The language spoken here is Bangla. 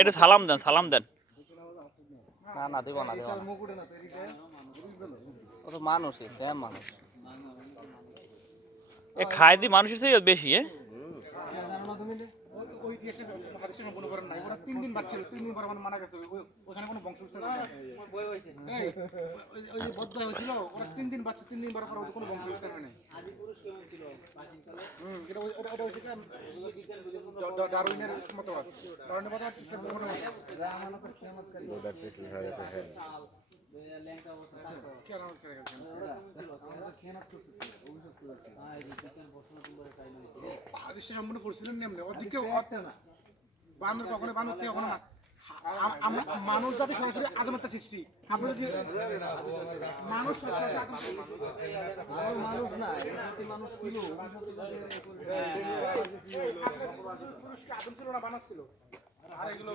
এটা সালাম দেন, সালাম দেন। না না দিব না, ও তো মানুষই, সেম মানুষ। এ খায় দি মানুষের চেয়ে বেশি। ওই দেশে হাদিসে মনে করেন নাই, ওরা 3 দিন বাচ্চা ছিল, 3 দিন পর মানে মারা গেছে। ওখানে কোনো বংশবিস্তার নাই। ওই যে বদ্ধ হয়েছিল, ওরা 3 দিন বাচ্চা, 3 দিন পর ওদের কোনো বংশবিস্তার হয় নাই। এটা ওটা হচ্ছে ডারউইনের মতবাদ। ডারউইনের মতবাদ কি স্টেপ করে না? হাদিসে সম্পূর্ণ করছিলেন এমনি ওদিকে বানর কখনো বানর থেকে কখনো আমরা মানুষ জাতি সরাসরি আদমতা সৃষ্টি। আপনি যদি মানুষ মানুষ না, মানুষ ছিল, আদম ছিল না, বানর ছিল। আর এগুলো